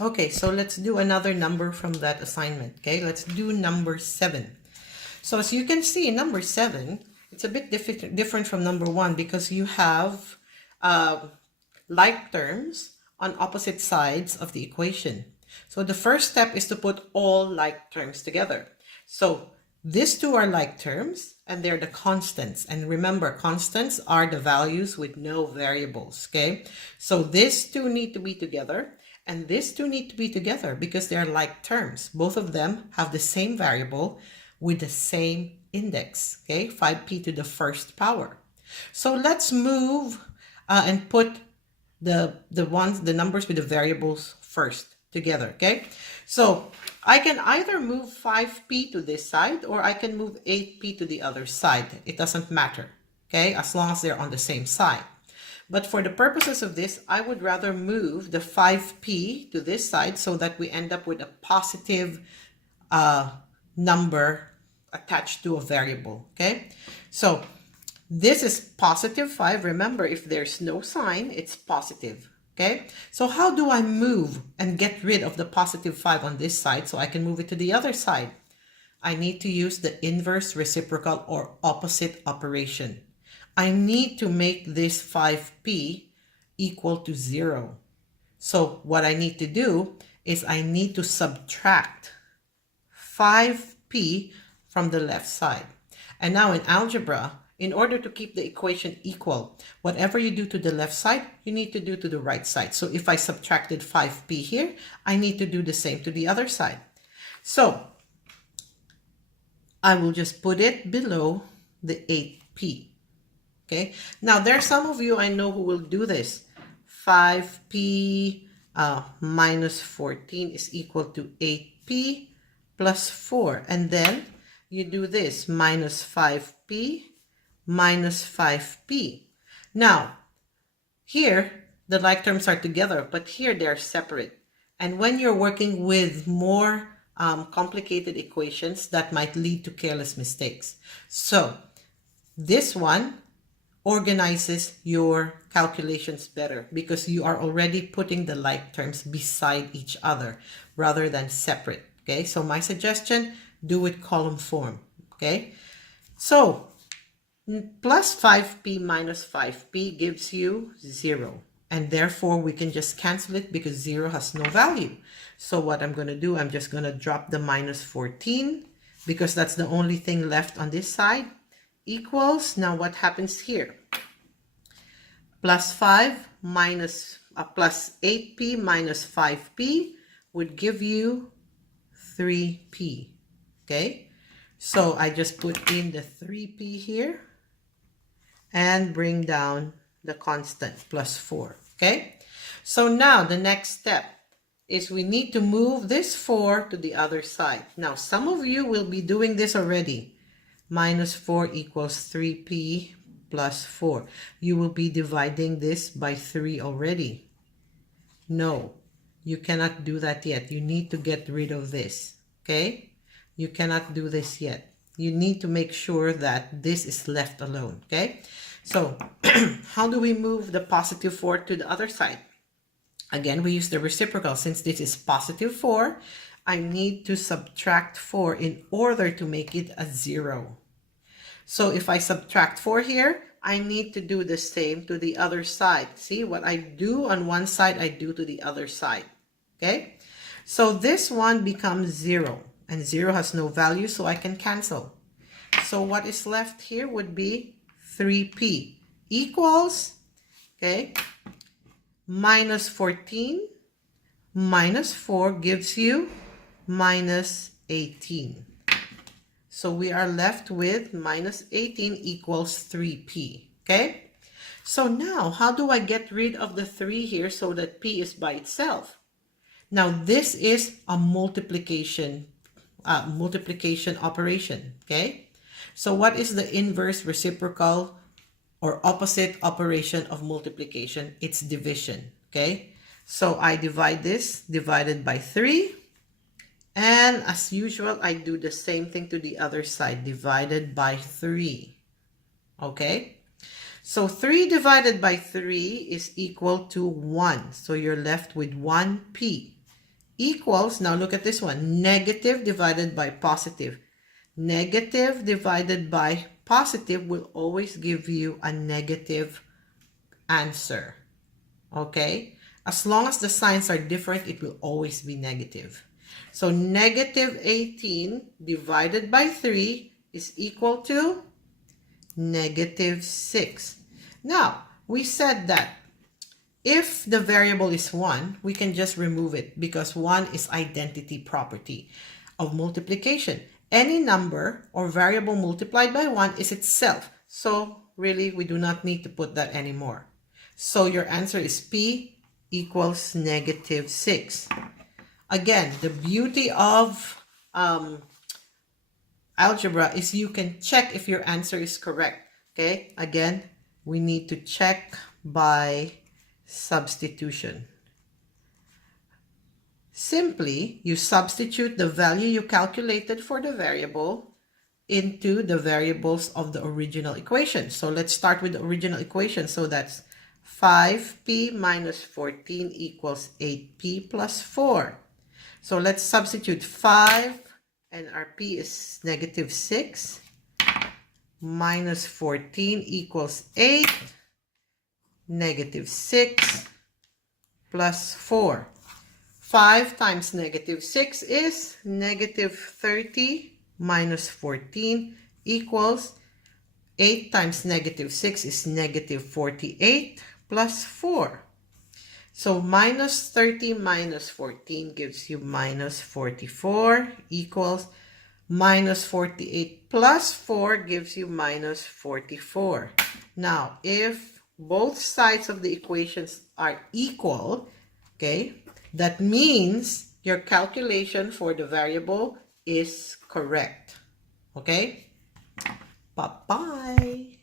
Okay, so let's do another number from that assignment. Okay, let's do number 7. So as you can see, number 7, it's a bit different from number 1 because you have like terms on opposite sides of the equation. So the first step is to put all like terms together. So these two are like terms and they're the constants. And remember, constants are the values with no variables, okay? So these two need to be together and these two need to be together because they're like terms. Both of them have the same variable with the same index, okay? 5p to the first power. So let's move and put the numbers with the variables first together, okay? So I can either move 5p to this side or I can move 8p to the other side. It doesn't matter, okay, as long as they're on the same side. But for the purposes of this, I would rather move the 5p to this side so that we end up with a positive number attached to a variable, okay? So this is positive 5. Remember, if there's no sign, it's positive, okay? So how do I move and get rid of the positive 5 on this side so I can move it to the other side? I need to use the inverse reciprocal or opposite operation. I need to make this 5p equal to 0. So what I need to do is I need to subtract 5p from the left side. And now in algebra, in order to keep the equation equal, whatever you do to the left side, you need to do to the right side. So if I subtracted 5p here, I need to do the same to the other side. So I will just put it below the 8p. Okay. Now there are some of you I know who will do this. 5p minus 14 is equal to 8p plus 4. And then you do this, minus 5p minus 5p. Now, here, the like terms are together, but here they're separate. And when you're working with more complicated equations, that might lead to careless mistakes. So, this one organizes your calculations better because you are already putting the like terms beside each other rather than separate. Okay, so my suggestion, do it column form. Okay, so plus 5p minus 5p gives you 0. And therefore, we can just cancel it because 0 has no value. So what I'm going to do, I'm just going to drop the minus 14 because that's the only thing left on this side. Equals, now what happens here? Plus 5 minus plus 8p minus 5p would give you 3p. Okay, so I just put in the 3p here and bring down the constant plus 4. Okay, so now the next step is we need to move this 4 to the other side. Now some of you will be doing this already. Minus 4 equals 3p plus 4. You will be dividing this by 3 already. No, you cannot do that yet. You need to get rid of this. Okay, you cannot do this yet. You need to make sure that this is left alone. Okay, so how do we move the positive 4 to the other side? Again, we use the reciprocal. Since this is positive 4, I need to subtract 4 in order to make it a 0. So if I subtract 4 here, I need to do the same to the other side. See, what I do on one side, I do to the other side. Okay, so this one becomes 0. And 0 has no value, so I can cancel. So what is left here would be 3p equals, okay, minus 14 minus 4 gives you minus 18. So we are left with minus 18 equals 3p, okay? So now, how do I get rid of the 3 here so that p is by itself? Now, this is a multiplication operation, okay? So what is the inverse reciprocal or opposite operation of multiplication? It's division, okay? So I divide this, divided by 3. And as usual, I do the same thing to the other side, divided by 3. Okay? So 3 divided by 3 is equal to 1. So you're left with 1p. equals, now look at this one, negative divided by positive. Negative divided by positive will always give you a negative answer. Okay? As long as the signs are different, it will always be negative. So negative 18 divided by 3 is equal to negative 6. Now, we said that if the variable is 1, we can just remove it because 1 is identity property of multiplication. Any number or variable multiplied by 1 is itself. So really, we do not need to put that anymore. So your answer is P equals negative 6. Again, the beauty of algebra is you can check if your answer is correct. Okay, again, we need to check by substitution. Simply, you substitute the value you calculated for the variable into the variables of the original equation. So let's start with the original equation. So that's 5p minus 14 equals 8p plus 4. So let's substitute 5, and our p is negative 6, minus 14 equals 8, negative 6 plus 4. 5 times negative 6 is negative 30 minus 14 equals 8 times negative 6 is negative 48 plus 4. So minus 30 minus 14 gives you minus 44 equals minus 48 plus 4 gives you minus 44. Now, if both sides of the equations are equal, okay, that means your calculation for the variable is correct. Okay? Bye-bye.